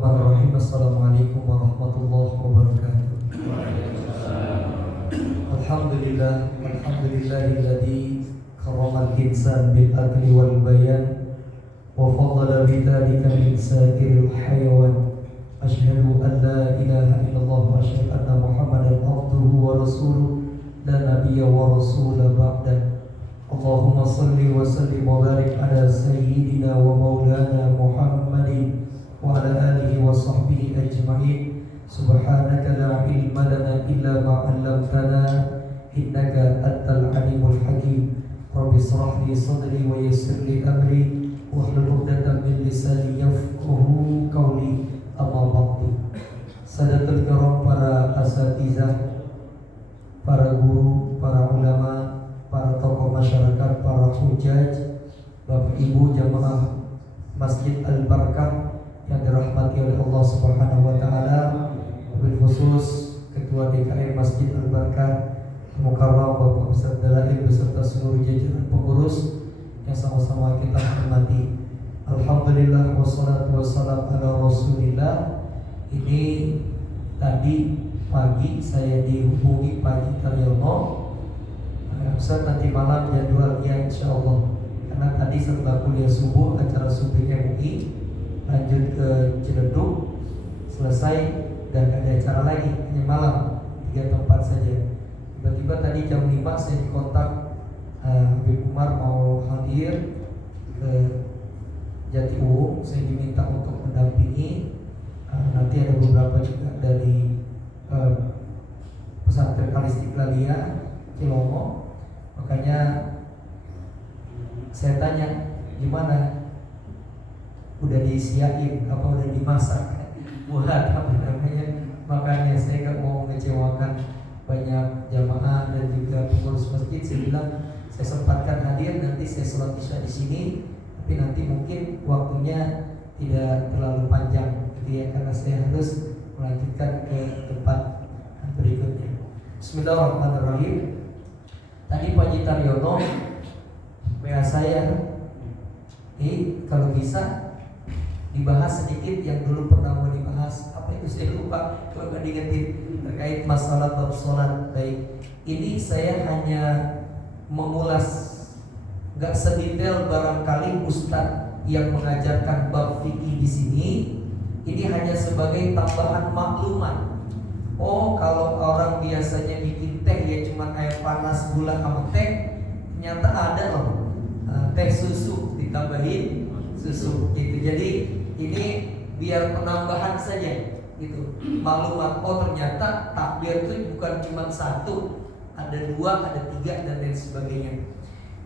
Bismillahirrahmanirrahim. Assalamualaikum warahmatullahi wabarakatuh. Alhamdulillahilladzi karramal insan bil akli wal bayan wa faddala bidzalika min sa'iril hayawan. Asyhadu an la ilaha illallah wa asyhadu anna Muhammadan abduhu wa rasuluh la nabiyya wa rasula ba'da. Allahumma shalli wa sallim wa barik ala sayyidina wa maulana Muhammadin wa ala alihi wa sahbihi ajma'in. Subhanaka la ilma lana illa ma 'allamtana innaka antal alimul hakim. Rabbi shrah li sadri wa yassir li amri wahlul 'uqdatam min lisani yafqahu qawli. Amma ba'du. Sadatul kiram, para asatizah, para guru, para ulama, para tokoh masyarakat, para hujaj, Bapak Ibu jamaah Masjid Al-Barakah yang dirahmati oleh Allah Subhanahu wa taala, wabil khusus Ketua DKM Masjid Al-Barakah Mukarram Bapak Ustaz Dalail beserta seluruh jajaran pengurus yang sama-sama kita hormati. Alhamdulillah wassalatu wassalam ala Rasulillah. Ini tadi pagi saya dihubungi Pak Taryono, Ustaz nanti malam jadwalnya insyaallah, karena tadi setelah kuliah subuh acara subuh MUI lanjut ke Ciledug, selesai dan ada acara lagi hanya malam, 3 tempat saja. Tiba-tiba tadi jam 5 saya dikontak, Habib Umar mau hadir ke Jatiwung, saya diminta untuk mendampingi. Nanti ada beberapa juga dari pesantren Al-Istiqlaliyah Cilongo. Makanya saya tanya, gimana? Udah disiapin apa udah dimasak buat apa namanya? Makanya saya gak mau mengecewakan banyak jamaah dan juga pengurus masjid. Saya bilang saya sempatkan hadir, nanti saya sholat isya di sini, tapi nanti mungkin waktunya tidak terlalu panjang gitu ya, karena saya harus melanjutkan ke tempat berikutnya. Bismillahirrahmanirrahim. Tadi Pak Jitaryono WA saya, kalau bisa dibahas sedikit yang dulu pernah mau dibahas. Apa itu saya lupa, kalau nggak diingetin, terkait masalah bab sholat. Baik, ini saya hanya mengulas, nggak sedetail barangkali Ustadz yang mengajarkan bab fikih di sini. Ini hanya sebagai tambahan maklumat. Oh, kalau orang biasanya bikin teh ya cuma air panas, gula sama teh, ternyata ada loh teh susu ditambahin susu gitu. Jadi ini biar penambahan saja gitu, maklumat. Oh, ternyata takbir itu bukan cuma 1, ada 2, ada 3 dan lain sebagainya.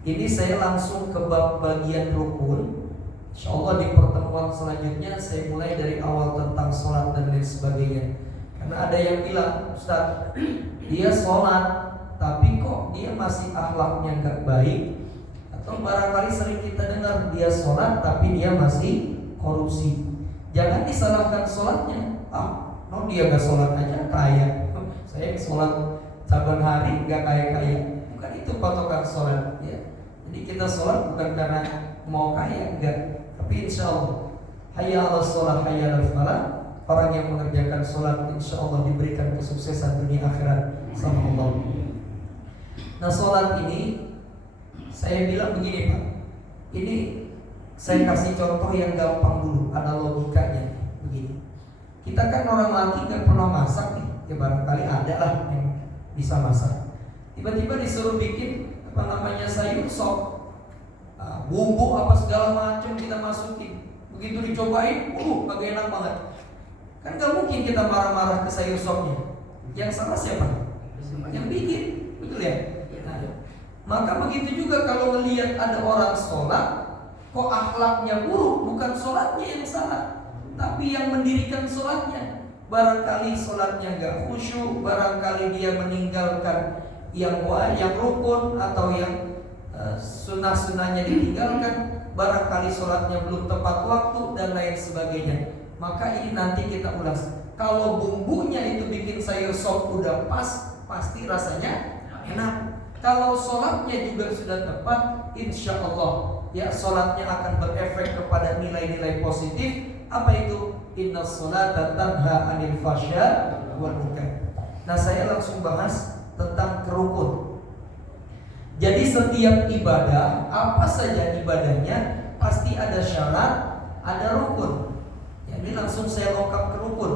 Ini saya langsung ke bab bagian rukun. Insyaallah di pertemuan selanjutnya saya mulai dari awal tentang sholat dan lain sebagainya. Karena ada yang bilang, Ustaz, dia sholat tapi kok dia masih akhlaknya gak baik. Atau barangkali sering kita dengar dia sholat tapi dia masih korupsi. Jangan disalahkan sholatnya. Dia gak sholat aja kaya. Saya sholat saban hari gak kaya-kaya. Bukan itu patokan sholat ya. Jadi kita sholat bukan karena mau kaya, enggak. Tapi insya Allah hayya ala sholat hayya ala falah. Orang yang mengerjakan sholat insya Allah diberikan kesuksesan dunia akhirat sama Allah. Nah, sholat ini saya bilang begini Pak, ini saya kasih contoh yang gampang dulu, analogikanya begini. Kita kan orang laki gak pernah masak nih, ya barangkali ada lah yang bisa masak. Tiba-tiba disuruh bikin sayur sop, bumbu apa segala macam kita masukin. Begitu dicobain, kagak enak banget. Kan gak mungkin kita marah-marah ke sayur sopnya. Yang salah siapa? Yang bikin, betul ya? Maka begitu juga kalau melihat ada orang sholat, kok akhlaknya buruk, bukan sholatnya yang salah, tapi yang mendirikan sholatnya. Barangkali sholatnya gak khusyuk, barangkali dia meninggalkan yang rukun atau yang sunnah-sunnahnya ditinggalkan, barangkali sholatnya belum tepat waktu dan lain sebagainya. Maka ini nanti kita ulas. Kalau bumbunya itu bikin sayur sop udah pas, pasti rasanya enak. Kalau sholatnya juga sudah tepat, insya Allah ya sholatnya akan berefek kepada nilai-nilai positif, Apa itu? Inna sholata tanha 'anil fahsya wal munkar. Nah, saya langsung bahas tentang rukun. Jadi setiap ibadah, apa saja ibadahnya, pasti ada syarat, ada rukun. Ya, ini langsung saya lengkap ke rukun,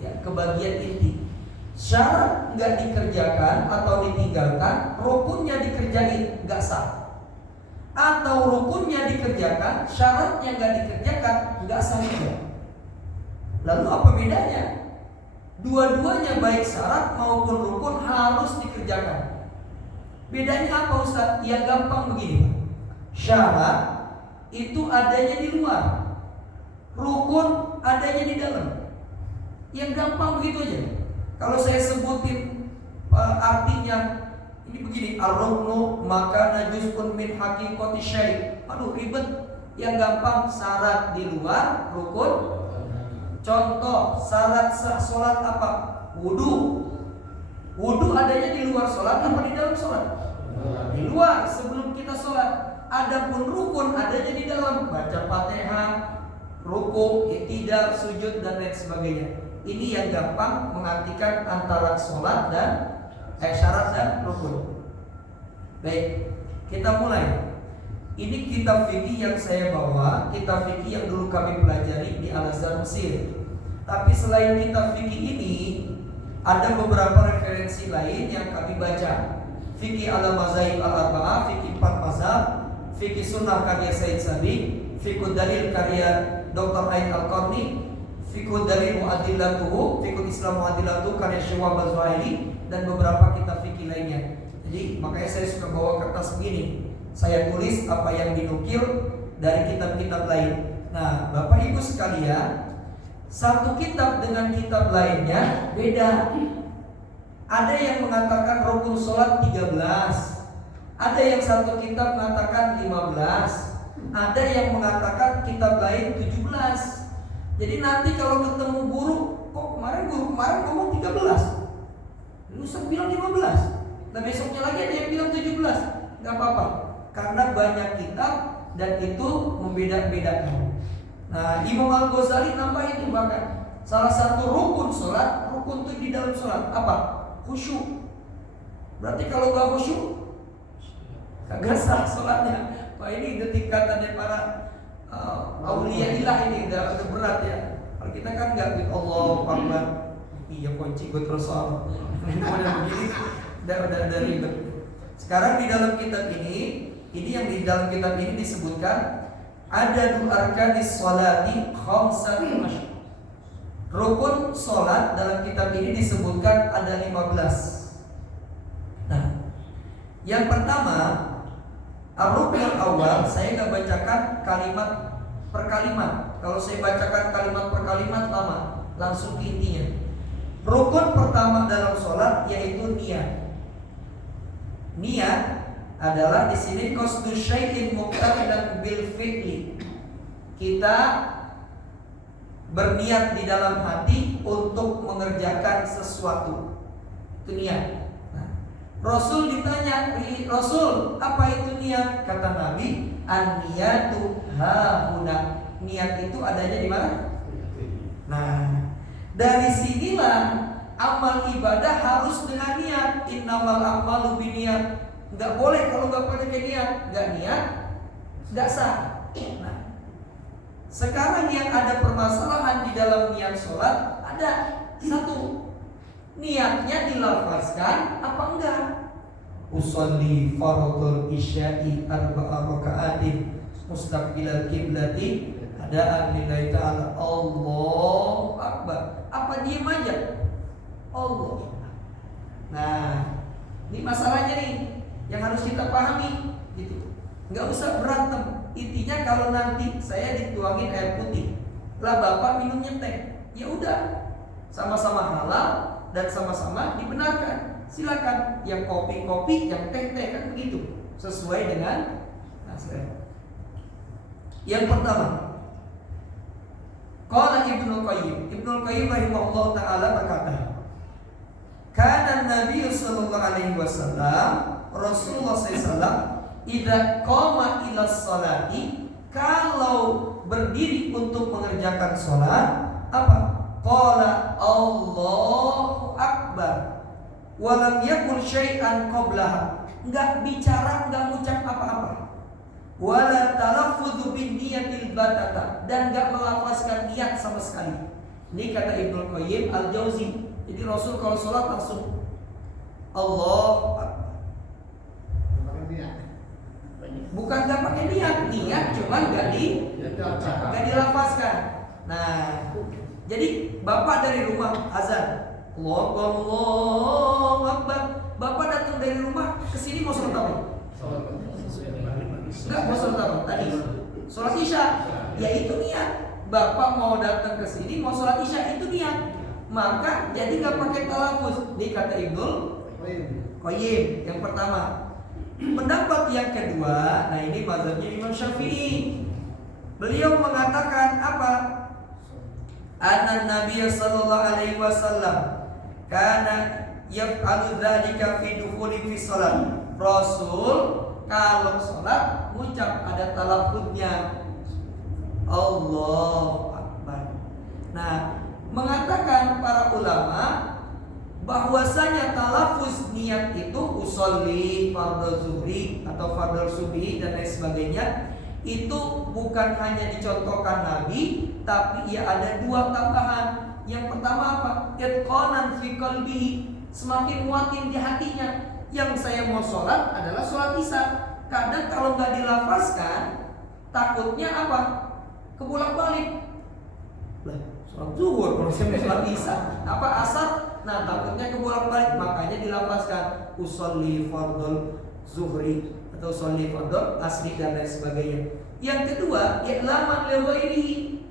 ya, ke bagian inti. Syarat nggak dikerjakan atau ditinggalkan, rukunnya dikerjain nggak sah. Atau rukunnya dikerjakan, syaratnya nggak dikerjakan, nggak sah juga. Lalu apa bedanya? Dua-duanya baik syarat maupun rukun harus dikerjakan. Bedanya apa Ustaz? Yang gampang begini Pak. Syarat itu adanya di luar, rukun adanya di dalam. Yang gampang begitu aja. Kalau saya sebutin artinya, ini begini, ar-ruknu maka najuzun min haqiqati syai'. Aduh ribet. Yang gampang, syarat di luar, rukun. Contoh, syarat sah sholat apa? Wudu. Wudu adanya di luar sholat apa di dalam sholat? Di luar, sebelum kita sholat. Adapun rukun adanya di dalam, baca Fatihah, rukuk, i'tidal, sujud dan lain sebagainya. Ini yang gampang mengartikan antara sholat dan syarat dan rukun. Baik, kita mulai. Ini kitab fikih yang saya bawa, kitab fikih yang dulu kami pelajari di Al-Azhar Mesir. Tapi selain kitab fikih ini, ada beberapa referensi lain yang kami baca. Fikih al-mazahib al-arba'ah, fikih 4 mazhab, fikih sunnah karya Said Sabiq, fikih dalil karya Dr. Ain Al-Qarni, fikih dalil mu'adillatuhu, fikih Islam mu'adillatuhu karya Syawab al-Zuhaili, dan beberapa kitab fikih lainnya. Jadi makanya saya suka bawa kertas begini. Saya tulis apa yang dinukil dari kitab-kitab lain. Nah, Bapak Ibu sekalian, satu kitab dengan kitab lainnya beda. Ada yang mengatakan rukun sholat 13, ada yang satu kitab mengatakan 15, ada yang mengatakan kitab lain 17. Jadi nanti kalau ketemu guru, kok guru kemarin ngomong 13, Ustaz bilang 15. Nah besoknya lagi ada yang bilang 17. Gak apa-apa, karena banyak kitab dan itu membeda-bedakan. Nah, Imam Al-Ghazali nambahin itu bahkan salah satu rukun sholat, rukun itu di dalam sholat apa? Khusyuk. Berarti kalau gak khusyuk, kagak sah sholatnya. Wah ini tingkatannya para aulia ilah ini udah berat ya. Kalau kita kan nggak Allahu Akbar, iya kunci gue terus soal begini, udah ribet. Sekarang di dalam kitab ini yang di dalam kitab ini disebutkan ada arkanis sholati khamsatun asyar. Rukun sholat dalam kitab ini disebutkan ada 15. Nah, yang pertama ar-ruknul awal, saya nggak bacakan kalimat per kalimat. Kalau saya bacakan kalimat per kalimat lama, langsung ke intinya. Rukun pertama dalam sholat yaitu niat. Niat adalah di sini qasdu syai'in muqtarinan bil fi'li. Kita berniat di dalam hati untuk mengerjakan sesuatu. Itu niat. Nah, Rasul ditanya, Rasul, apa itu niat? Kata Nabi, an-niyatu hahuna. Niat itu adanya di mana? Nah, dari sinilah amal ibadah harus dengan niat. Innamal a'malu binniyat. Enggak boleh kalau enggak pakai niat. Enggak niat, enggak sah. Nah, sekarang yang ada permasalahan di dalam niat sholat ada satu, niatnya dilafazkan apa enggak? Usolli fardhul isya'i arba'a raka'atin mustaqbilal qiblati adaan lillahi ta'ala. Allahu Akbar. Apa diem aja? Allah. Nah, ini masalahnya nih yang harus kita pahami gitu. Enggak usah berantem. Intinya kalau nanti saya dituangin air putih, lah bapak minumnya teh, ya udah, sama-sama halal dan sama-sama dibenarkan. Silakan, yang kopi, yang teh kan begitu, sesuai dengan nasihat. Yang pertama, qala Ibnu Qayyim rahimahullah taala berkata, kana Nabi sallallahu alaihi wasallam, Rasulullah sallallahu idza qama ila sholati, kalau berdiri untuk mengerjakan sholat, apa? Qala Allahu Akbar walam yakul syai'an qablaha. Enggak bicara, enggak ngucap apa-apa. Wala talaffudzu bin niyatil batata, dan enggak melafazkan niat sama sekali. Ini kata Ibnu Qayyim Al-Jauzi. Jadi Rasul kalau sholat langsung Allahu Akbar. Bukan enggak pakai niat cuma enggak dilafazkan. Nah, jadi bapak dari rumah azan, Allahu Akbar. Bapak datang dari rumah ke sini mau sholat apa? Enggak mau sholat apa? Tadi sholat Isya. Ya itu niat. Bapak mau datang ke sini mau sholat Isya, itu niat. Maka jadi enggak pakai talafuz. Ini kata Ibnu Qayyim yang pertama. Pendapat yang kedua, nah ini mazhabnya Imam Syafi'i. Beliau mengatakan apa? Anna Nabiy sallallahu alaihi wasallam kana yaf'alu dzalika fi dukhuli fi shalah. Rasul kalau salat mengucap ada talaffuznya Allahu Akbar. Nah, mengatakan para ulama bahwasanya talafuz niat itu usolli fardhu zuhri atau fardhu subhi dan lain sebagainya, itu bukan hanya dicontohkan Nabi, tapi ya ada dua tambahan. Yang pertama apa? Itqanan fi qalbihi, semakin muatin di hatinya. Yang saya mau sholat adalah sholat Isya. Kadang kalau nggak dilafazkan, takutnya apa? Kebolak-balik. Lah, sholat zuhur kalau saya mau sholat Isya, apa asar? Nah, takutnya kebolak-balik, makanya dilafazkan usolli fardhu zuhri atau sholli fardhu asri dan lain sebagainya. Yang kedua, i'laman li ghairihi,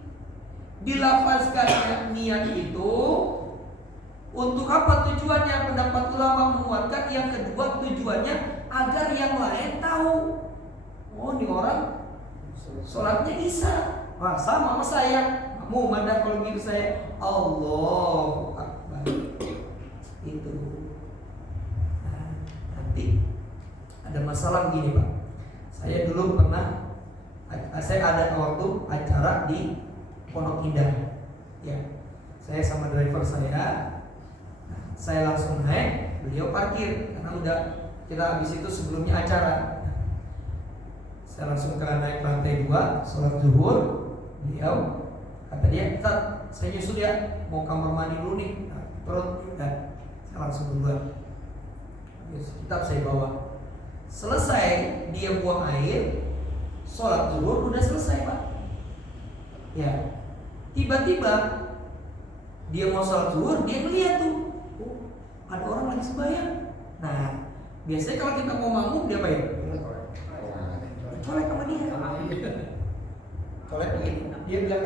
dilafazkan niat itu untuk apa tujuannya? Pendapat ulama menguatkan yang kedua tujuannya agar yang lain tahu, oh ini orang sholatnya Isya, wah sama saya, mau mandang kalau gitu saya Allahu Akbar. Itu. Nah, nanti ada masalah begini Pak. Saya dulu pernah, saya ada waktu acara di Pondok Indah. Ya, saya sama driver saya langsung naik, beliau parkir karena udah kita habis itu sebelumnya acara. Saya langsung ke naik lantai 2, sholat zuhur. Beliau kata dia, "Tat, saya nyusul ya, mau kamar mandi dulu nih." Perut dan saya langsung duluan. Kitab saya bawa. Selesai dia buang air, sholat zuhur udah selesai Pak. Ya, tiba-tiba dia mau sholat zuhur, dia ngeliat tuh, oh, ada orang lagi sembahyang. Nah, biasanya kalau kita mau makmum dia apa ya? Colek sama dia. Colek begini. Dia bilang,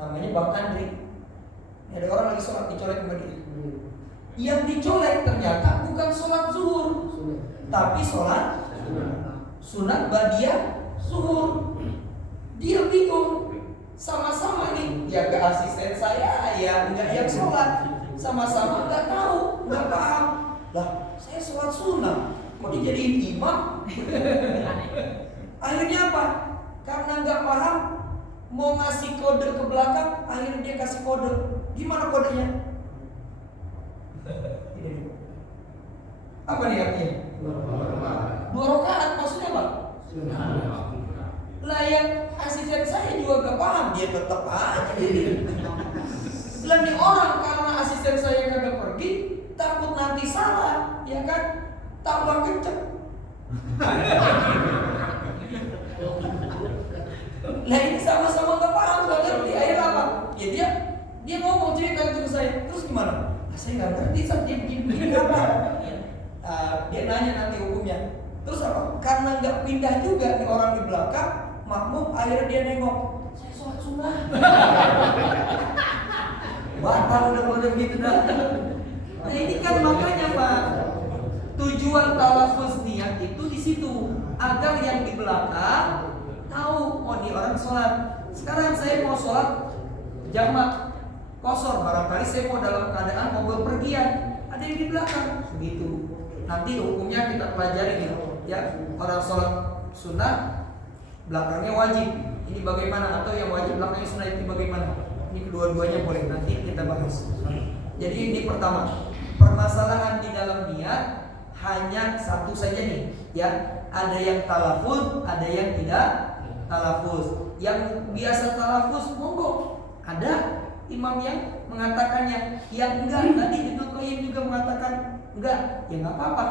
namanya Bang Andri. Ada orang lagi sholat dicolek sama dia. Yang dicolek ternyata bukan sholat zuhur, tapi sholat sunat ba'diyah zuhur. Dia bingung. Sama-sama nih, ya ke asisten saya, ya enggak yang sholat. Sama-sama enggak tahu, enggak paham. Lah, saya sholat sunat, kok dijadiin imam? Akhirnya apa? Karena enggak paham, mau ngasih kode ke belakang, akhirnya dia kasih kode. Gimana kodenya? Apa nih artinya? 2 rakaat, maksudnya apa? Lah yang asisten saya juga gak paham, dia tetap aja jadi. Lah nih orang karena asisten saya kagak pergi, takut nanti salah, ya kan? Tambah kenceng. Nah ini sama-sama gak paham, gak ngerti. Akhirnya apa? Ya dia ngomong cerita ke saya. Terus gimana? Saya gak ngerti saat dia begini apa. Dia nanya nanti hukumnya. Terus apa? Karena gak pindah juga nih orang di belakang, makmum, akhirnya dia nengok. Saya sholat sunnah. Batal udah gitu dah. Nah ini kan makanya Pak, tujuan talafuz niat itu di situ agar yang di belakang tahu, oh ini orang sholat. Sekarang saya mau sholat jamak kosor, barangkali saya mau dalam keadaan mau bepergian, ada yang di belakang, begitu. Nanti hukumnya kita pelajari nih, ya orang sholat sunnah belakangnya wajib. ini bagaimana, atau yang wajib belakangnya sunnah itu bagaimana. Ini kedua-duanya boleh, nanti kita bahas. Jadi ini pertama, permasalahan di dalam niat hanya satu saja nih, ya. Ada yang talafuz, ada yang tidak talafuz. Yang biasa talafuz monggo. Ada imam yang mengatakannya, yang enggak. Tadi Ibnu Qayyim juga mengatakan enggak, ya nggak apa-apa,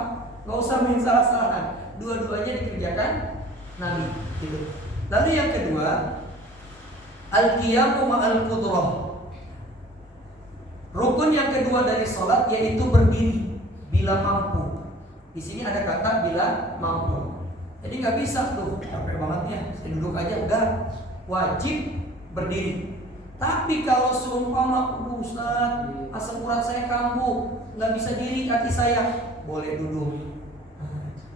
nggak usah main salah-salahan. Dua-duanya dikerjakan Nabi. Gitu. Lalu yang kedua, al-qiyamu ma'al qudrah. Rukun yang kedua dari sholat yaitu berdiri bila mampu. Di sini ada kata bila mampu. Jadi nggak bisa tuh, capek banget ya, saya duduk aja, enggak. Wajib berdiri. Tapi kalau seumpama Ustaz, asam urat saya kambuh, nggak bisa diri kaki saya, boleh duduk.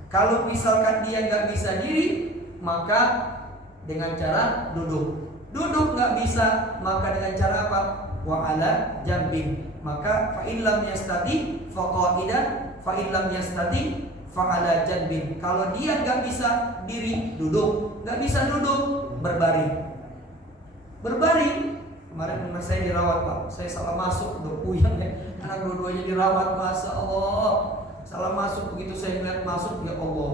Kalau misalkan dia nggak bisa diri, maka dengan cara duduk. Duduk nggak bisa, maka dengan cara apa? Wa ala jambin. Maka fa in lam yastati fa qa'idan, fa in lam yastati fa ala jambin. Kalau dia nggak bisa diri, duduk. Nggak bisa duduk, berbaring. Berbaring. Kemarin anak saya dirawat, Pak. Saya salah masuk, udah puyeng ya. Anak dua-duanya dirawat, Masya Allah. Salah masuk, begitu saya lihat masuk, ya Allah.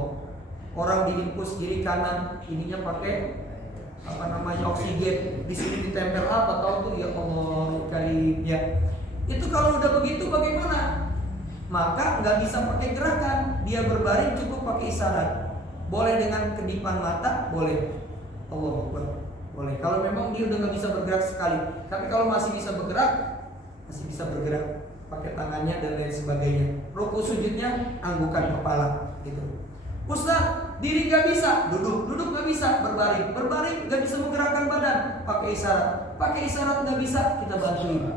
Orang diinfus kiri kanan, ininya pakai oksigen. Di sini ditempel apa? Tahu tuh, ya Allah karim ya. Itu kalau udah begitu bagaimana? Maka nggak bisa pakai gerakan. Dia berbaring cukup pakai isyarat. Boleh dengan kedipan mata, boleh. Allah Akbar. Boleh. Kalau memang dia udah nggak bisa bergerak sekali. Tapi kalau masih bisa bergerak, pakai tangannya dan lain sebagainya. Ruku sujudnya anggukan kepala, gitu. Ustaz, diri nggak bisa, duduk nggak bisa, berbaring nggak bisa menggerakkan badan, pakai isyarat nggak bisa, kita bantuin.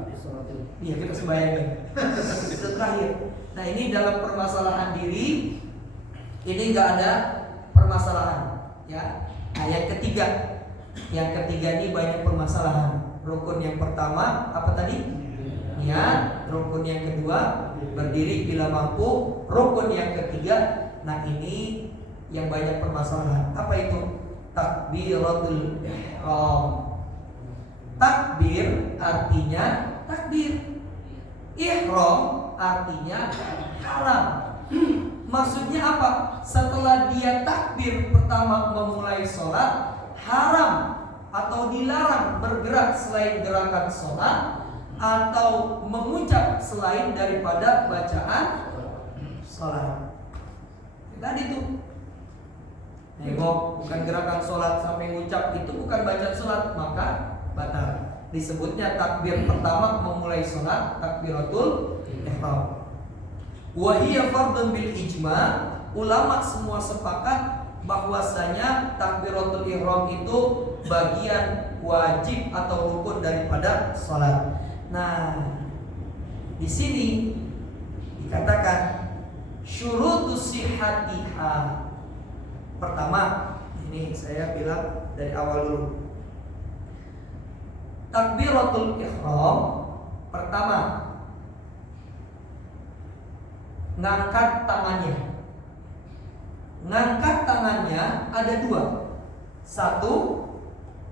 Iya, kita sembahyangin. Itu terakhir. Nah, ini dalam permasalahan diri, ini nggak ada permasalahan, ya. Nah, yang ketiga ini banyak permasalahan. Rukun yang pertama apa tadi? Niat. Rukun yang kedua berdiri bila mampu. Rukun yang ketiga, nah ini yang banyak permasalahan. Apa itu? Takbiratul ihram. Takbir artinya takbir. Ihram artinya haram. Maksudnya apa? Setelah dia takbir pertama memulai sholat, haram atau dilarang bergerak selain gerakan sholat atau mengucap selain daripada bacaan sholat. Tadi tuh nengok, bukan gerakan sholat sampai ngucap, itu bukan bacaan sholat, maka batal. Disebutnya takbir pertama memulai sholat, takbiratul ihram. Wa hiya fardun bil ijma'. Ulama semua sepakat bahwasanya takbiratul ihram itu bagian wajib atau rukun daripada sholat. Nah, di sini dikatakan syurutus sihhatiha. Pertama, ini saya bilang dari awal dulu. Takbiratul ihram pertama, ngangkat tangannya. Ngangkat tangannya ada dua. Satu,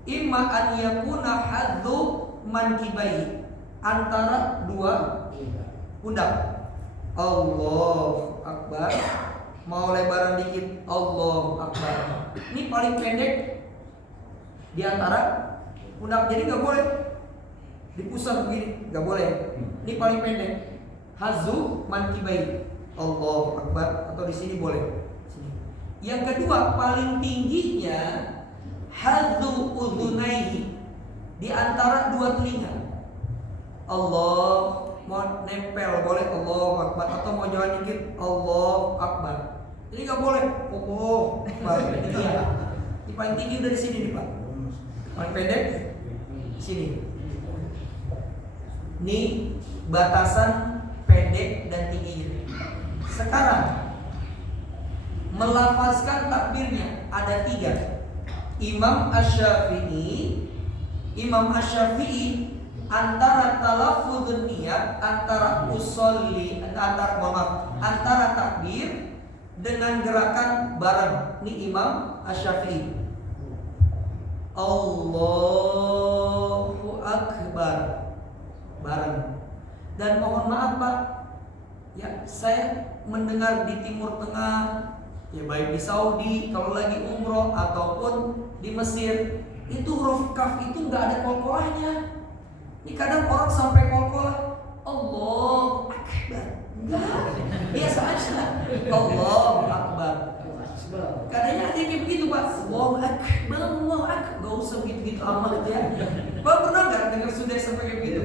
imma an yakuna hadzu mankibai, antara dua pundak. Allahu Akbar. Mau lebaran dikit, Allahu Akbar. Ini paling pendek di antara pundak. Jadi nggak boleh dipusat begini, nggak boleh. Ini paling pendek. Hazu mankibai, Allahu Akbar. Atau di sini boleh. Yang kedua, paling tingginya hadzu udhunaihi, di antara dua telinga. Allah, mau nempel boleh Allahu Akbar, atau mau jalan dikit Allahu Akbar. Jadi nggak boleh Allahu Akbar. Ini paling tinggi udah di sini nih Pak. Paling pendek di sini. Ini batasan pendek dan tingginya. Sekarang melafazkan takbirnya ada tiga. Imam Asy-Syafi'i antara talaffuzun niat, antara antara takbir dengan gerakan bareng. Ini Imam Asy-Syafi'i. Allahu Akbar bareng. Dan mohon maaf Pak, ya saya mendengar di Timur Tengah, ya baik di Saudi kalau lagi umroh ataupun di Mesir, itu huruf kaf itu nggak ada kol-kolahnya. Ini kadang orang sampai kol-kolah Allahu Akbar, enggak, biasa aja Allahu Akbar. Kadangnya ada yang begitu Pak, Allahu Akbar, Allahu Akbar, gak usah gitu-gitu amat gitu ya. Pak pernah nggak dengar sudah sampai kayak gitu?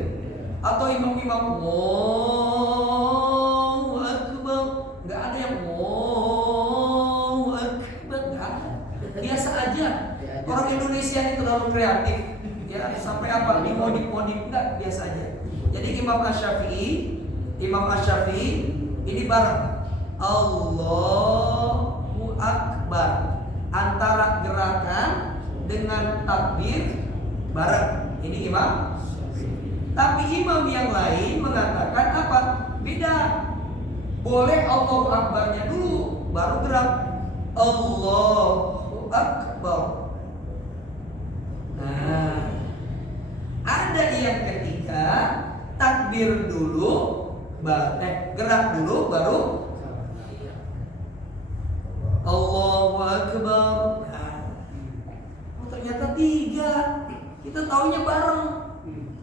Atau imam-imam Allahu Akbar, nggak ada yang Allahu Akbar, nggak ada. Biasa aja. Orang Indonesia ini terlalu kreatif, ya sampai apa dimodif-modif, nggak, biasa aja. Jadi Imam Asy-Syafi'i ini bareng Allahu Akbar, antara gerakan dengan takbir bareng. Ini Imam. Tapi imam yang lain mengatakan apa? Beda. Boleh Allahu Akbarnya dulu, baru gerak Allahu Akbar. Nah, ada yang ketiga takbir dulu, gerak dulu, baru Allahu Akbar. Nah, ternyata tiga. Kita taunya bareng.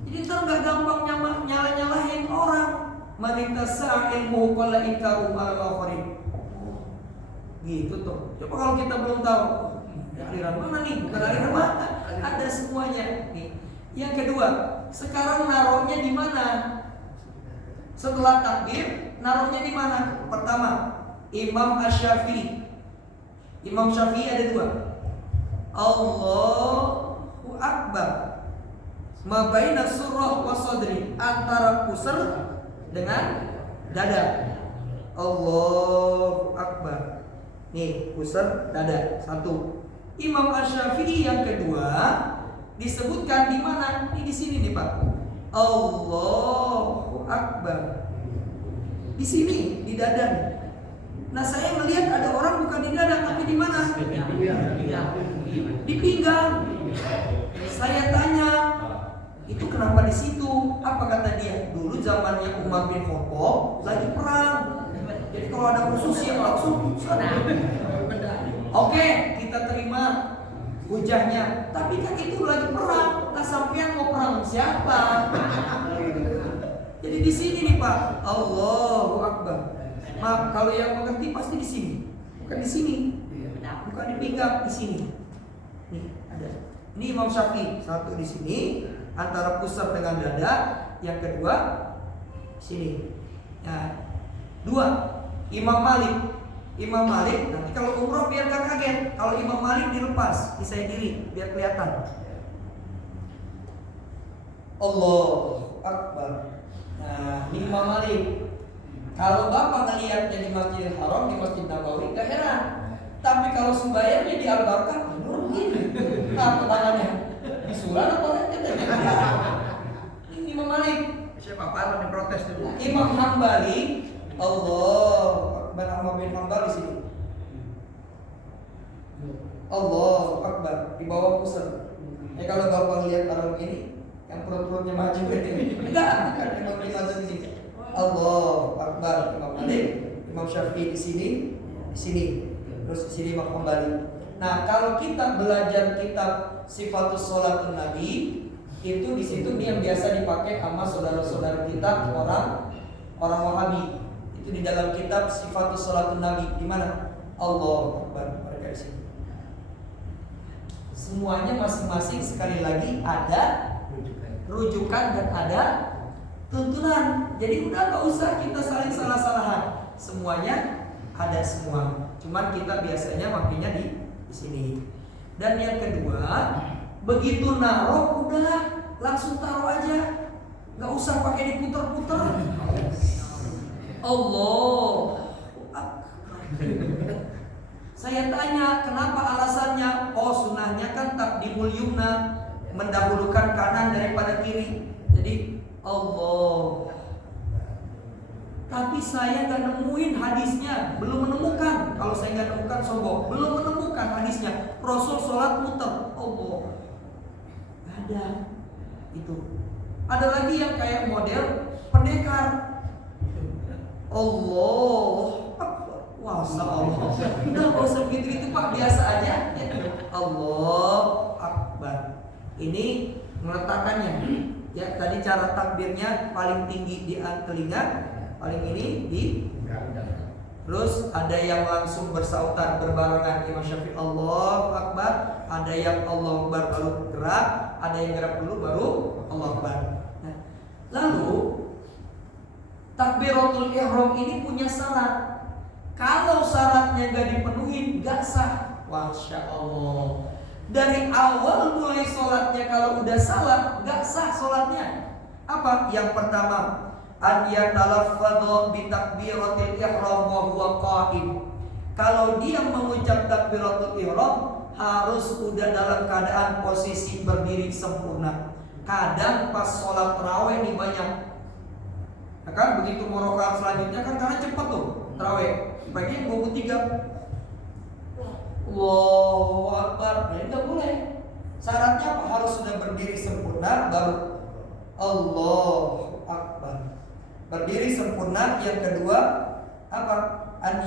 Jadi ntar gak gampang nyalahin orang. Manitasa ilmu qala ikaru al-akhirin. Gitu tuh. Coba kalau kita belum tahu, aliran mana nih? Bukan aliran mana? Ada semuanya. Nih. Yang kedua, sekarang naruhnya di mana? Setelah takbir, naruhnya di mana? Pertama, Imam Asy-Syafi'i. Imam Syafi'i ada dua. Allahu Akbar. Ma baina surrah wa sadri, antara pusar dengan dada. Allahu Akbar. Nih, pusar dada. Satu. Imam Asy-Syafi'i yang kedua disebutkan di mana? Ini di sini nih, Pak. Allahu Akbar. Di sini, di dada. Nah, saya melihat ada orang bukan di dada tapi di mana? Di pinggang. Saya tanya, itu kenapa di situ? Apa kata dia? Dulu zamannya Umar bin Khattab lagi perang. Jadi kalau ada musuh siap langsung. Oke, kita terima hujahnya. Tapi kan itu lagi perang. Nah, sampean mau perang siapa? Jadi di sini nih Pak. Allahu Akbar. Maaf, kalau yang mengerti pasti di sini. Bukan di sini. Bukan di pinggang, di sini. Nih, ada. Ini Imam Syafi'i, satu di sini antara pusat dengan dada, yang kedua sini. Nah, dua Imam Malik. Imam Malik nanti kalau umroh biar gak kaget. Kalau Imam Malik dilepas, saya diri biar kelihatan. Allahu Akbar. Nah, ini Imam Malik. Kalau Bapak ngelihatnya di Masjidil Haram, di Masjid Nabawi, gak heran. Tapi kalau sembayangnya di Al-Barkah, begini. Nah, pertanyaannya, di Sulan atau ini Imam Malik. Siapa Pak yang protes dulu? Imam Hambali, Allah Akbar, Ahmad bin Hambal di sini. Allah Akbar di bawah pusat. Kalau Bapak lihat orang ini, yang perut-perutnya maju ini, enggak, Imam Malik di sini. Allah Akbar, Imam Malik, Imam Syafi'i di sini, terus di sini Imam Hambali. Nah, kalau kita belajar kitab Sifatus Sholatun Nabi, itu di situ yang biasa dipakai sama saudara-saudara kita orang Wahabi. Itu di dalam kitab Sifatus Sholatun Nabi, di mana? Allah Akbar, mereka di sini. Semuanya masing-masing sekali lagi ada rujukan dan ada tuntunan. Jadi udah gak usah kita saling salah-salahan. Semuanya ada semua. Cuman kita biasanya makanya di sini. Dan yang kedua, begitu naruh udah langsung taruh aja. Gak usah pakai diputer-puter. Allah. Saya tanya kenapa alasannya? Oh, sunnahnya kan taqdimul yumna, mendahulukan kanan daripada kiri. Jadi Allah. Tapi saya gak nemuin hadisnya, belum menemukan. Kalau saya gak nemukan sombong, belum menemukan hadisnya. Rasul sholat muter, Allah. Ada itu. Ada lagi yang kayak model pendekar. Allah, wah, Allah. Udah nggak usah begitu-gitu Pak, biasa aja. Allah Akbar. Ini meletakkannya. Ya, tadi cara takbirnya paling tinggi di telinga, paling ini di. Terus ada yang langsung bersautan berbarengan Imam Syafi'i Allahu Akbar, ada yang Allahu Akbar baru gerak, ada yang gerak dulu baru Allahu Akbar. Nah, lalu takbiratul ihram ini punya syarat. Kalau syaratnya gak dipenuhi, gak sah. Masya Allah. Dari awal mulai sholatnya kalau udah salah, gak sah sholatnya. Apa? Yang pertama, an yatalaffadhu bi takbiratil ihram wa huwa qa'im. Kalau dia mengucap takbiratul ihram harus udah dalam keadaan posisi berdiri sempurna. Kadang pas sholat tarawih nih banyak. Nah kan begitu mau rakaat selanjutnya kan karena cepat tuh tarawih. Pagi 23. Allahu Akbar. Nah, enggak boleh. Syaratnya apa? Harus sudah berdiri sempurna baru Allahu Akbar. Berdiri sempurna. Yang kedua apa? An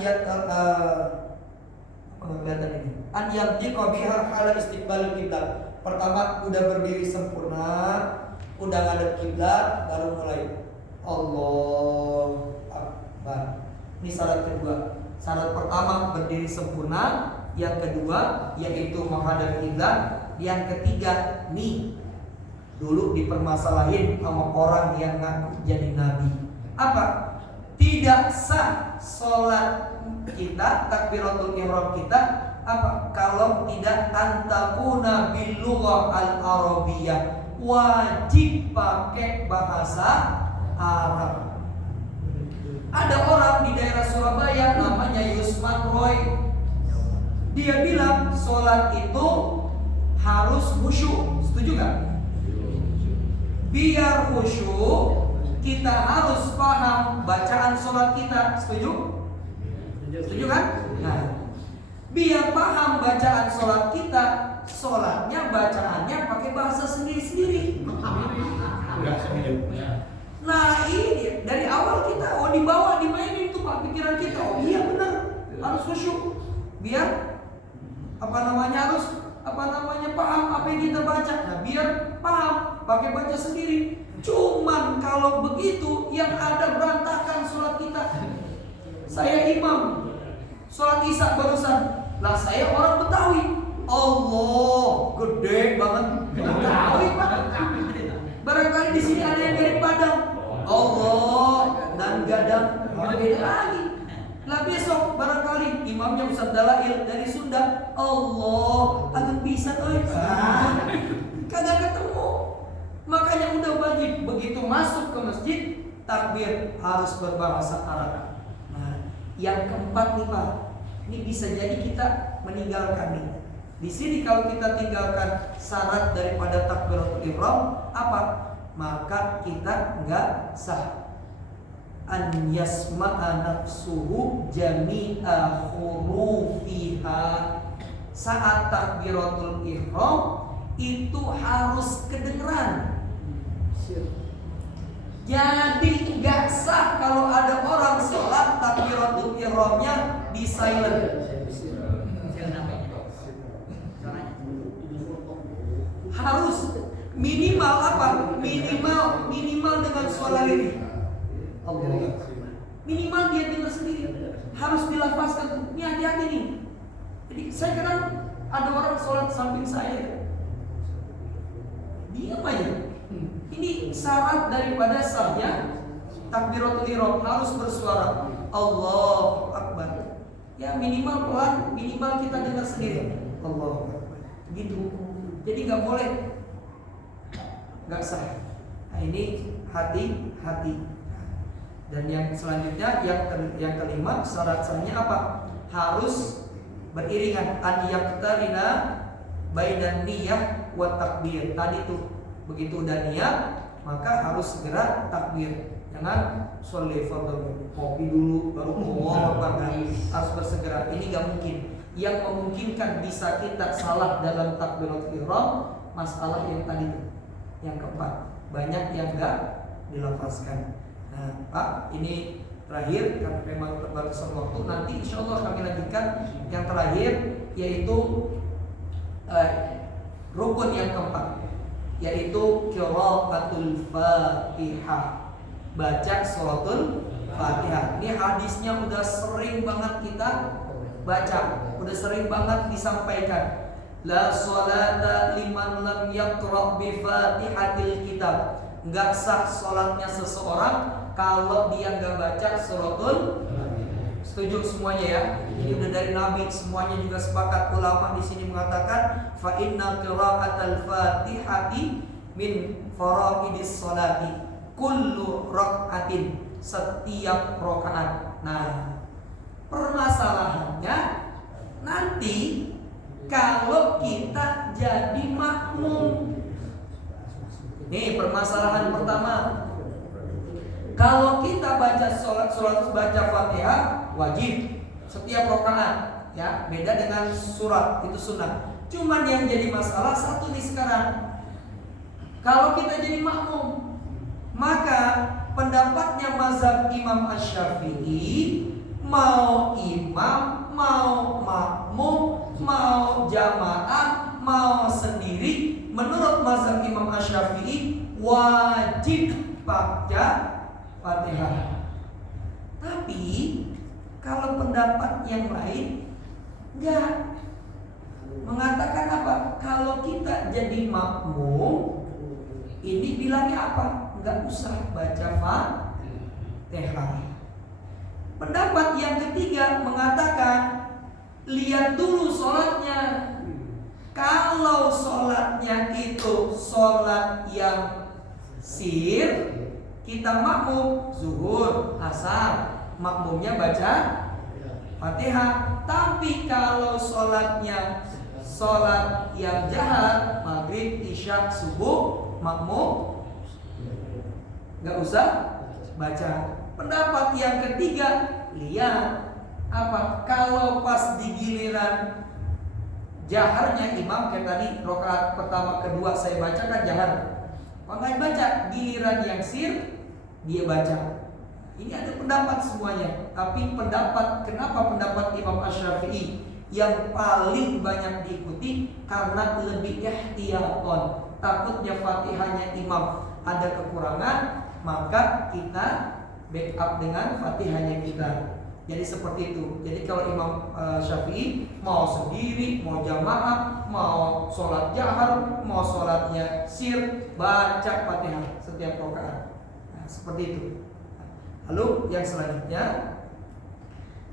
yantiqa biha hala istiqbalil kiblat. Pertama udah berdiri sempurna, udah ngadep kiblat, baru mulai Allahu Akbar. Ini syarat kedua. Syarat pertama berdiri sempurna, yang kedua yaitu menghadap kiblat, yang ketiga nih dulu dipermasalahin sama orang yang ngaku jadi nabi. Apa? Tidak sah sholat kita, takbiratul ihram kita apa? Kalau tidak antakuna bil lughah al arabiyyah, wajib pakai bahasa Arab. Ada orang di daerah Surabaya namanya Yusman Roy. Dia bilang sholat itu harus khusyuk. Setuju gak? Biar khusyuk kita harus paham bacaan sholat kita. Setuju? Setuju kan? Nah, biar paham bacaan sholat kita, sholatnya bacaannya pakai bahasa sendiri-sendiri. Nah ini dari awal kita dibawa dimainin tuh Pak pikiran kita. Oh iya benar, harus khusyuk. Biar harus paham apa yang kita baca. Nah biar paham pakai baca sendiri. Cuman kalau begitu yang ada berantakan sholat kita. Saya imam sholat isya barusan. Lah saya orang Betawi. Allah gede banget. Betawi Pak. Barangkali di sini ada yang dari Padang. Allah dan gadang beda lagi. Lah besok barangkali imamnya Ustaz Dalail dari Sunda. Allah agak bisa kagak ketemu. Makanya udah wajib begitu masuk ke masjid takbir harus berbahasa Arab. Nah, yang keempat nih Pak, ini bisa jadi kita meninggalkan nih. Di sini kalau kita tinggalkan syarat daripada takbiratul ihram apa? Maka kita enggak sah. An yasma'a nafsuhu jami'a hurufiha. Saat takbiratul ihram itu harus kedengeran. Jadi enggak sah kalau ada orang sholat takbiratul ihramnya di silent. Harus minimal apa? Minimal dengan suara lirik. Allah. Minimal dia dengar sendiri. Harus dilafazkan. Ini hati-hati nih. Jadi saya kadang ada orang sholat samping saya. Diam aja. Ini syarat daripada sahnya takbiratul ihram harus bersuara Allahu Akbar. Ya minimal pelan, minimal kita dengar sendiri. Allahu Akbar. Gitu. Jadi nggak boleh, nggak sah. Nah ini hati-hati. Dan yang selanjutnya yang kelima syarat sahnya apa? Harus beriringan an yaqtarina bainan niyyah wa takbir. Tadi tuh begitu udah niat maka harus segera takbir. Jangan sholli fardhu kopi dulu baru Allahu Akbar. Harus bersegera. Ini nggak mungkin. Yang memungkinkan bisa kita salah dalam takbiratul ihram masalah yang tadi yang keempat. Banyak yang enggak dilafazkan. Nah, Pak, ini terakhir karena memang terbatasan waktu. Nanti insya Allah kami lanjutkan yang terakhir, yaitu rukun yang keempat, yaitu qiraatul Fatihah, baca suratul Fatihah. Ini hadisnya udah sering banget kita baca, udah sering banget disampaikan. La sholata liman lam yaqra bi Fatihatil kitab. Enggak sah sholatnya seseorang kalau dia enggak baca suratul. Setuju semuanya ya? Ini udah dari Nabi, semuanya juga sepakat. Ulama di sini mengatakan fa inna qiraatal Fatihati min faraidis sholati kullu rakaatin, setiap rakaat. Nah, permasalahannya nanti kalau kita jadi makmum. Nih permasalahan pertama. Kalau kita baca surat baca Fatihah wajib setiap rakaat, ya, beda dengan surat, itu sunnah. Cuman yang jadi masalah satu nih sekarang. Kalau kita jadi makmum, maka pendapatnya mazhab Imam Asy-Syafi'i, mau imam, mau makmum, mau jamaah, mau sendiri, menurut mazhab Imam Asy-Syafi'i wajib baca Fatihah. Tapi kalau pendapat yang lain enggak, mengatakan apa? Kalau kita jadi makmum, ini bilangnya apa? Enggak usah baca Fatihah. Pendapat yang ketiga mengatakan lihat dulu sholatnya. Kalau sholatnya itu sholat yang sir, kita makmum zuhur, asar, makmumnya baca Fatihah. Tapi kalau sholatnya sholat yang jahar, maghrib, isya, subuh, makmum nggak usah baca. Pendapat yang ketiga, lihat apa? Kalau pas di giliran jaharnya imam, kayak tadi rakaat pertama kedua saya baca kan jahar, nggak baca. Giliran yang sir dia baca. Ini ada pendapat semuanya. Tapi kenapa pendapat Imam Asy-Syafi'i yang paling banyak diikuti? Karena lebih ihtiyaton. Takutnya Fatihahnya imam ada kekurangan, maka kita backup dengan Fatihahnya kita. Jadi seperti itu. Jadi kalau Imam Syafi'i mau sendiri, mau jamaah, mau sholat jahar, mau sholatnya sir, baca Fatihah setiap rakaat. Nah, seperti itu. Lalu yang selanjutnya,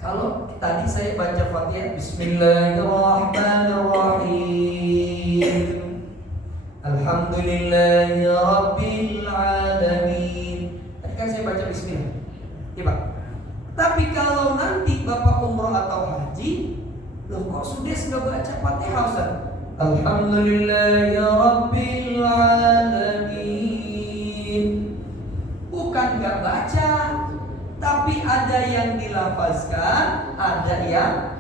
kalau tadi saya baca Fatihah Bismillahirrahmanirrahim, Alhamdulillahi Rabbil Alamin. Tadi kan saya baca Bismillah, ya Pak. Tapi kalau nanti Bapak umroh atau haji, loh kok sudah nggak baca Fatihah Ustaz? Alhamdulillahi Rabbil Alamin. Bukan nggak baca, tapi ada yang dilafazkan, ada yang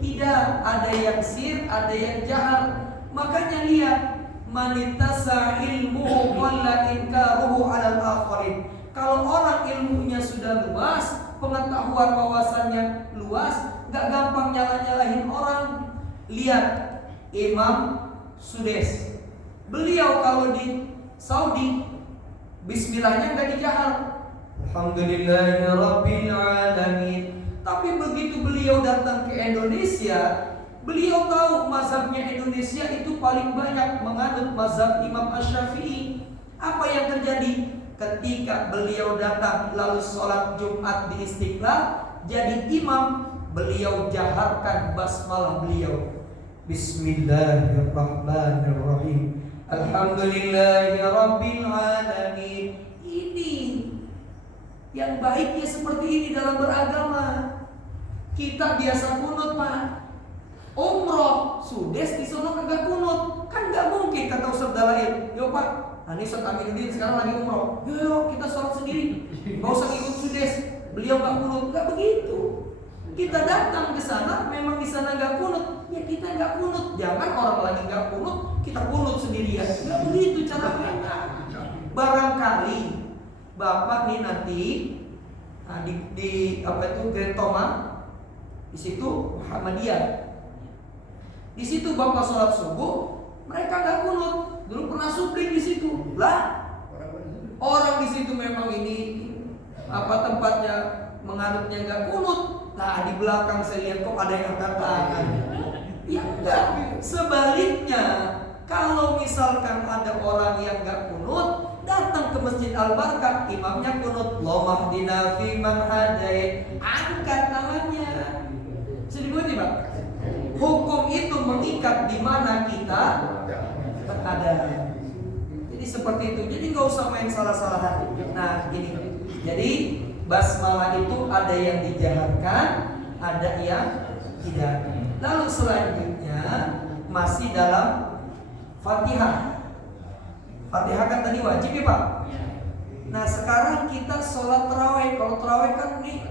tidak, ada yang sir, ada yang jahar. Makanya lihat, manitasa ilmuhu walla inkaruhu 'alal akharin. Kalau orang ilmunya sudah luas, pengetahuan wawasannya luas, gak gampang nyalah-nyalahin orang. Lihat Imam Sudes, beliau kalau di Saudi Bismillahnya gak dijahar, Alhamdulillahirabbil alamin. Tapi begitu beliau datang ke Indonesia, beliau tahu mazhabnya Indonesia itu paling banyak menganut mazhab Imam Asy-Syafi'i. Apa yang terjadi? Ketika beliau datang lalu sholat Jumat di Istiqlal, jadi imam, beliau jaharkan basmalah beliau, Bismillahirrahmanirrahim, Alhamdulillahirabbil alamin. Ini yang baiknya seperti ini dalam beragama. Kita biasa kunut Pak, umroh, Sudes di sono kagak kunut, kan nggak mungkin kata Ustaz Dalail. Yo Pak, ini Ustaz Aminuddin sekarang lagi umroh, yo kita sholat sendiri, nggak usah ikut Sudes, beliau nggak kunut, nggak begitu. Kita datang ke sana, memang di sana nggak kunut, ya kita nggak kunut. Jangan orang lagi nggak kunut, kita kunut sendirian. Nggak begitu cara mainnya. Barangkali Bapak nih nanti di apa itu Grand Tomang, di situ Muhammadiyah. Di situ Bapak sholat subuh, mereka nggak kunut. Dulu pernah supling di situ. Lah, orang di situ memang ini apa tempatnya menganutnya nggak kunut. Nah di belakang saya lihat kok ada yang angkat tangan. Ya enggak. Sebaliknya, kalau misalkan ada orang yang nggak kunut, datang ke Masjid Al-Barkah, imamnya kunut, Allahumma hdina fi man hadait, angkat tangannya. Bisa dimengerti Pak? Hukum itu mengikat di mana kita berada. Jadi seperti itu. Jadi nggak usah main salah-salahan. Nah gini. Jadi basmalah itu ada yang dijaharkan, ada yang tidak. Lalu selanjutnya masih dalam Fatihah. Fatihah kan tadi wajib ya Pak. Nah sekarang kita sholat tarawih. Kalau tarawih kan nih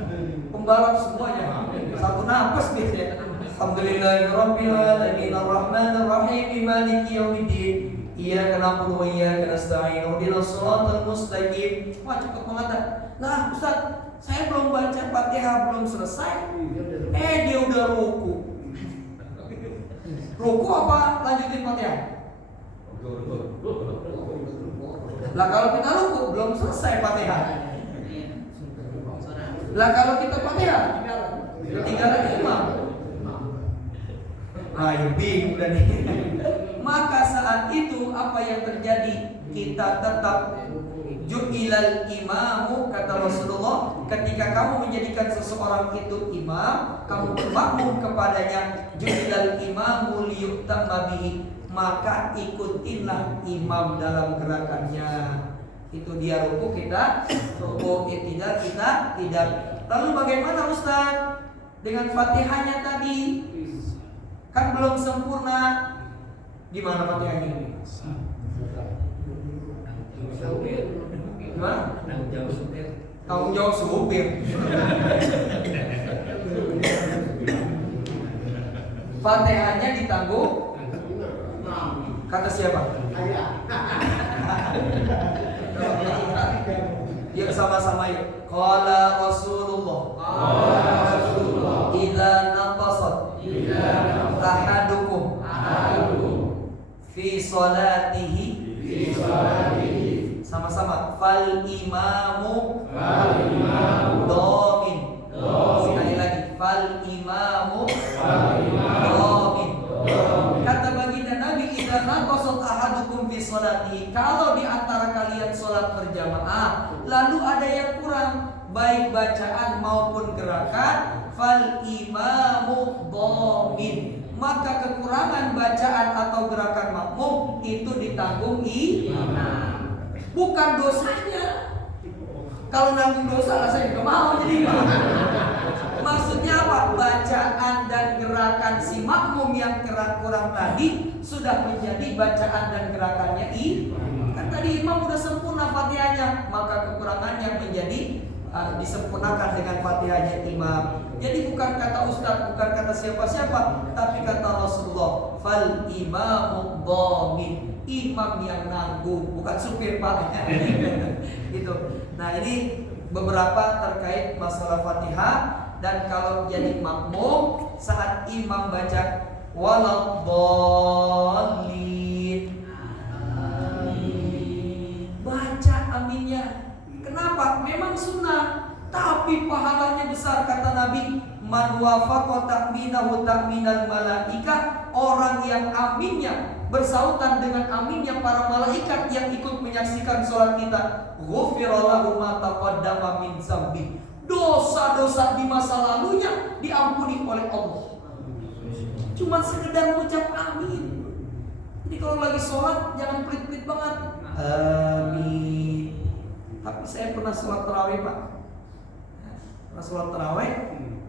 pembalap semuanya, satu nafas biasanya. Alhamdulillahirabbil alamin arrahmanir rahim maliki yaumiddin iyyaka na'budu wa iyyaka nasta'in ihdinas shiratal mustaqim. Wah cepet banget. Nah Ustaz, saya belum baca Fatihah, belum selesai. Dia udah ruku. Ruku apa lanjutin Fatihah? Lah kalau kita ruku belum selesai Fatihah. Lah kalau kita Fatihah ketinggalan imam. Nah, ya bingung udah nih. Maka saat itu apa yang terjadi? Kita tetap ju'ilal imamu, kata Rasulullah, ketika kamu menjadikan seseorang itu imam, kamu bermakmum kepadanya, ju'ilal imamu liyu'tamma bihi, maka ikutinlah imam dalam gerakannya. Itu dia ruku, kita ruku, tidak, kita tidak. Lalu bagaimana Ustaz dengan Fatihahnya tadi? Kan belum sempurna. Gimana Fatihahnya? Gimana? Tanggung jawab supir. Fatihahnya ditanggung. Kata siapa? Yuk sama-sama yuk. Qala Rasulullah. Ila naqasat ahadukum fi salatihi. Sama-sama. Fal imamu domin. Sekali lagi. Fal imamu domin. Kata baginda Nabi, idza naqasat ahadukum fi salatihi, kalau di antara kalian salat berjamaah lalu ada yang kurang baik bacaan maupun gerakan, fal imamu domin, maka kekurangan bacaan atau gerakan makmum itu ditanggung imam, bukan dosanya. Kalau nanggung dosa lah saya juga mau jadi imam. Maksudnya apa? Bacaan dan gerakan si makmum yang kurang tadi sudah menjadi bacaan dan gerakannya kan tadi imam udah sempurna Fatihahnya, maka kekurangannya menjadi disempurnakan dengan Fatihahnya imam. Jadi bukan kata ustaz, bukan kata siapa-siapa, tapi kata Rasulullah, fal imamu dhamin, imam yang nanggung, bukan supir Pak. Gitu. Nah ini beberapa terkait masalah Fatihah. Dan kalau jadi makmum saat imam baca waladhdallin, baca aminnya. Kenapa? Memang sunnah, tapi pahalanya besar kata Nabi. Man wafaqa ta'minahu ta'minal malaika, orang yang aminnya bersautan dengan aminnya para malaikat yang ikut menyaksikan sholat kita, ghufira lahu ma taqaddama min dzambi, dosa-dosa di masa lalunya diampuni oleh Allah. Cuma sekedar mengucap amin. Jadi kalau lagi sholat jangan pelit-pelit banget. Amin. Tapi saya pernah sholat tarawih Pak. Pernah sholat tarawih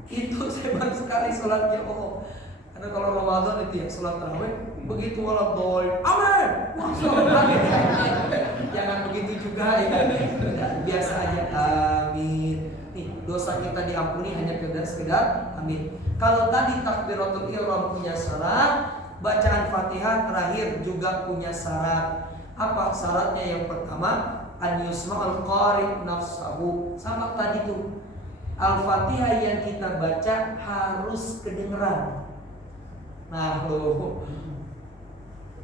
itu saya baru sekali sholatnya Allah. Karena kalau Ramadan itu ya sholat tarawih begitu waladhdallin, amin. Jangan begitu juga ya. Biasa aja amin. Nih dosa kita diampuni hanya sekedar amin. Kalau tadi takbiratul ihram punya syarat, bacaan Fatihah terakhir juga punya syarat. Apa syaratnya? Yang pertama, an yusma'al qari nafsahu. Sama tadi tuh, Al-Fatihah yang kita baca harus kedengeran. Nah,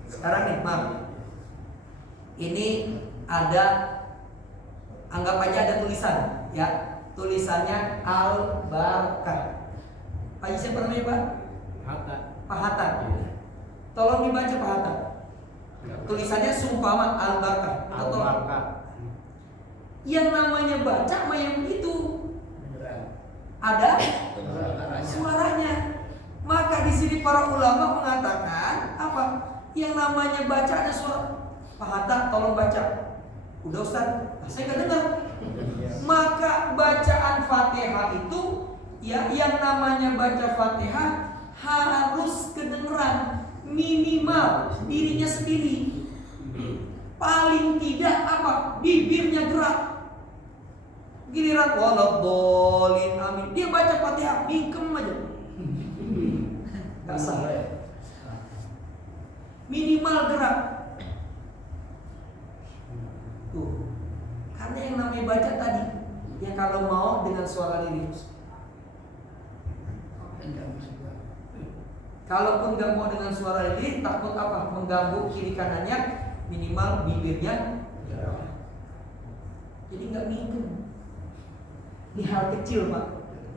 sekarang nih, maaf. Ini ada, anggap aja ada tulisan, ya. Tulisannya Al-Barkah. Pak siapa namanya, Pak? Pak Hatta. Tolong dibaca Pak Hatta. Tulisannya Sumpama Al-Barkah. Al-Barkah. Yang namanya baca mah yang begitu. Ada suaranya. Maka di sini para ulama mengatakan apa? Yang namanya baca ada suara. Pak Hatta tolong baca. Udah Ustaz, saya nggak dengar. Maka bacaan Fatihah itu, ya, yang namanya baca Fatihah harus kedengeran, minimal dirinya sendiri. Paling tidak apa? Bibirnya gerak. Giliran waladhdallin amin, dia baca Fatihah mingkem aja. Gak sah. Minimal gerak. Tuh. Karena yang namanya baca tadi, ya kalau mau dengan suara lirik. Kalaupun gak mau dengan suara lirik, takut apa? Mengganggu kiri kanannya, minimal bibirnya. Jadi gak mingkem. Ini hal kecil, Pak,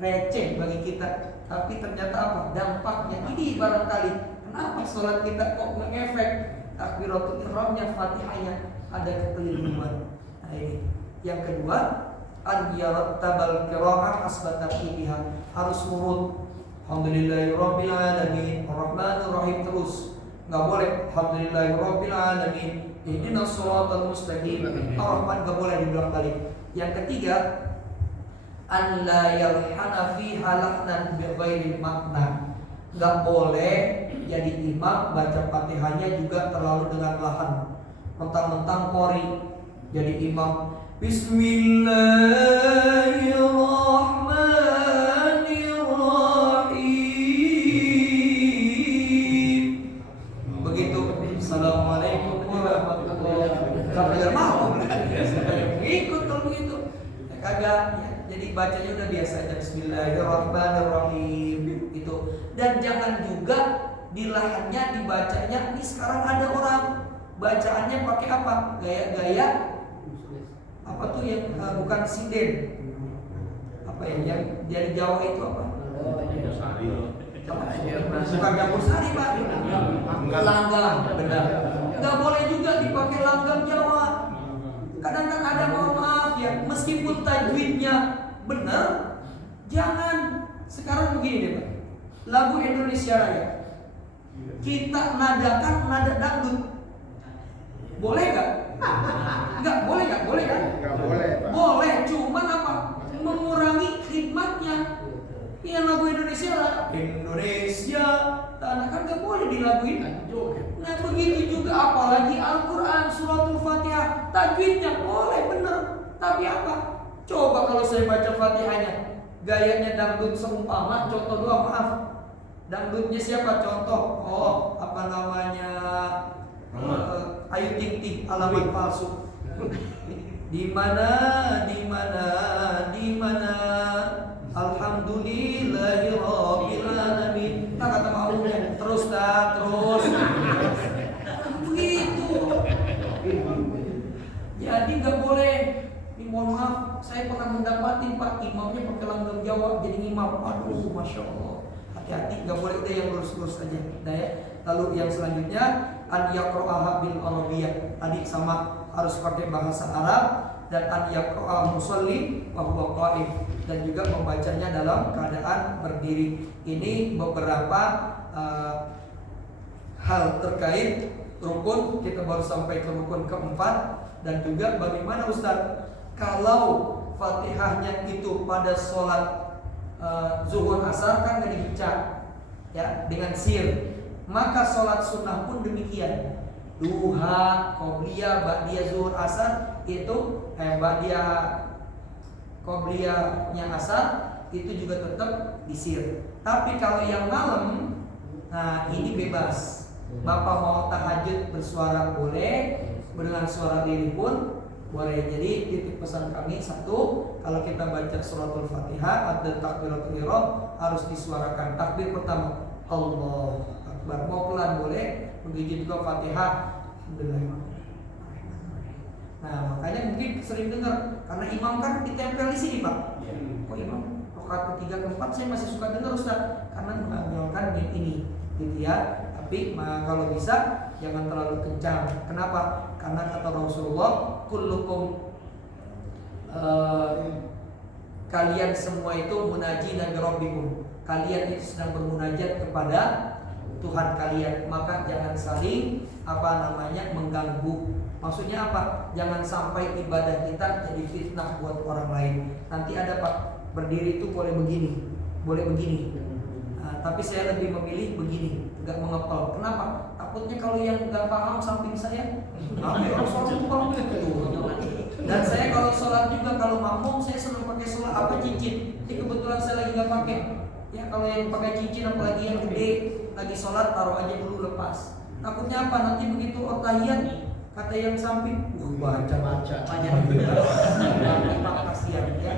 receh bagi kita, tapi ternyata apa? Dampaknya ini barangkali. Kenapa sholat kita kok ngefek? Takbiratul ihramnya, Fatihahnya ada kekeliruan. Nah ini. Yang kedua, an yarattabal qira'ah hasba tartibiha, harus urut. Alhamdulillahirabbil alamin, arrahmanir rahim terus. Enggak boleh alhamdulillahirabbil alamin, ihdinas shiratal mustaqim, ar-rahman enggak boleh diulang kali. Yang ketiga, an la yalhana fi halahnan bi ghairi makna. Enggak boleh jadi imam baca Fatihahnya juga terlalu dengan lahan. Mentang-mentang qori jadi imam Bismillahirrahmanirrahim. Begitu. Assalamualaikum warahmatullahi wabarakatuh. Mau ikut kalau begitu. Ya, kagak. Ya. Jadi bacanya udah biasa aja Bismillahirrahmanirrahim itu. Dan jangan juga di lahannya dibacanya. Ini sekarang ada orang bacaannya pakai apa? Gaya-gaya apa tuh yang bukan sinden? Apa yang dari Jawa itu apa? Bukan campur sari, Pak. Langgam, benar. Enggak boleh juga dipakai langgam Jawa. Kadang kan ada, mohon maaf ya, meskipun tajwidnya benar, jangan. Sekarang begini deh, Pak. Lagu Indonesia Raya kita nadakan nada dangdut. Boleh gak? Enggak boleh gak? Boleh kan? Enggak boleh, Pak. Boleh, cuman apa? Mengurangi khidmatnya. Yang lagu Indonesia lah, Indonesia tanah kan gak boleh dilaguin. Nah begitu juga apalagi Al-Quran suratul Fatihah, tajwidnya boleh bener, tapi apa? Coba kalau saya baca Fatihahnya gayanya dangdut seumpama, contoh doang, maaf. Dangdutnya siapa contoh? Oh, apa namanya? Ayu Ting Ting, alamat palsu. Di mana Alhamdulillahirabbil alamin. Tak kata maunya terus. Begitu. Jadi nggak boleh. Ini mohon maaf, saya pernah mendapati Pak imamnya pakai langgam Jawa jadi imam. Aduh, masya Allah. Hati-hati, nggak boleh, udah yang lurus-lurus aja. Nah ya. Lalu yang selanjutnya an yaqra'aha bil arabiyyah. Tadi sama harus pakai bahasa Arab, dan an yaqra'a musalli wa huwa qa'im, dan juga membacanya dalam keadaan berdiri. Ini beberapa hal terkait rukun. Kita baru sampai ke rukun keempat. Dan juga bagaimana Ustaz kalau Fatihahnya itu pada sholat zuhur asar kan gak dibaca ya dengan sir. Maka sholat sunnah pun demikian. Duha, qobliyah, ba'diyah zuhur asar itu ba'diyah qobliyahnya asar itu juga tetap disir. Tapi kalau yang malam, nah ini bebas. Bapak mau tahajud bersuara boleh, dengan suara diri pun boleh. Jadi titik pesan kami satu, kalau kita baca suratul Fatihah ada takbiratul ihram harus disuarakan. Takbir pertama Allahu Akbar, mau pelan boleh, begitu juga Fatihah Alhamdulillah. Nah makanya mungkin sering dengar karena imam kan ditempel di sini Pak. Kok imam rakaat ketiga keempat saya masih suka dengar Ustaz karena mengamalkan ini gitu ya. Tapi kalau bisa jangan terlalu kencang. Kenapa? Karena kata Rasulullah, kullukum kalian semua itu munajina bi rabbikum. Kalian itu sedang bermunajat kepada Tuhan kalian, maka jangan saling mengganggu. Maksudnya apa? Jangan sampai ibadah kita jadi fitnah buat orang lain. Nanti ada Pak, berdiri itu boleh begini, boleh begini. Tapi saya lebih memilih begini, nggak mengepel. Kenapa? Takutnya kalau yang nggak paham samping saya, orang sholat lupa. Dan saya kalau sholat juga kalau makmum saya selalu pakai sholat cincin. Ini kebetulan saya lagi nggak pakai. Ya kalau yang pakai cincin apalagi yang gede lagi sholat taruh aja dulu lepas. Takutnya apa? Nanti begitu tahiyat kata yang samping, baca kasihan ya.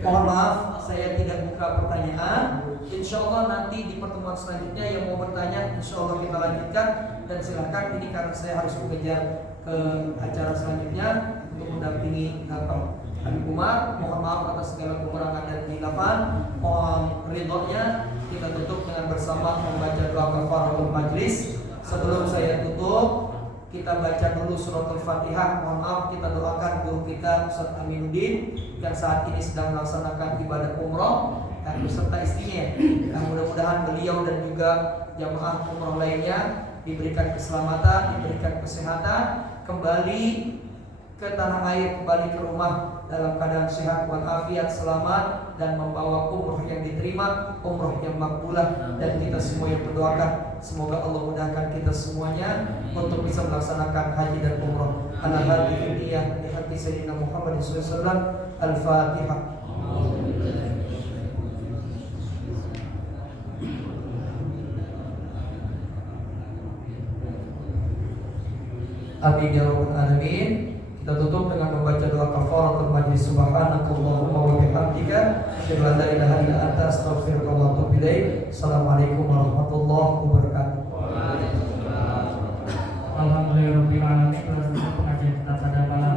Mohon maaf, saya tidak buka pertanyaan. Insya Allah nanti di pertemuan selanjutnya yang mau bertanya, insya Allah kita lanjutkan. Dan silakan, ini karena saya harus mengejar ke acara selanjutnya untuk mendampingi Habib Umar. Mohon maaf atas segala kekurangan dan khilafan. Mohon ridhonya. Kita tutup dengan bersama membaca doa kafaratul majlis. Sebelum saya tutup, kita baca dulu suratul Fatihah. Mohon maaf, kita doakan guru kita Ustaz Aminuddin yang saat ini sedang melaksanakan ibadah umroh dan beserta istrinya. Mudah-mudahan beliau dan juga jamaah umroh lainnya diberikan keselamatan, diberikan kesehatan, kembali ke tanah air, kembali ke rumah dalam keadaan sehat walafiat, selamat, dan membawa umroh yang diterima, umroh yang makbulah. Dan kita semua yang berdoakan semoga Allah mudahkan kita semuanya untuk bisa melaksanakan haji dan umroh. Ala hadhihi niyyah li haqi sayyidina Muhammad sallallahu alaihi wasallam. Al-Fatihah. Amin ya rabbal alamin. Kita tutup dengan membaca doa kafaratul majlis. Subhanakallahumma wa bihamdika asyhadu an la ilaha illa anta astaghfiruka wa atubu ilaik. Assalamualaikum warahmatullahi wabarakatuh. Alhamdulillahirabbil alamin.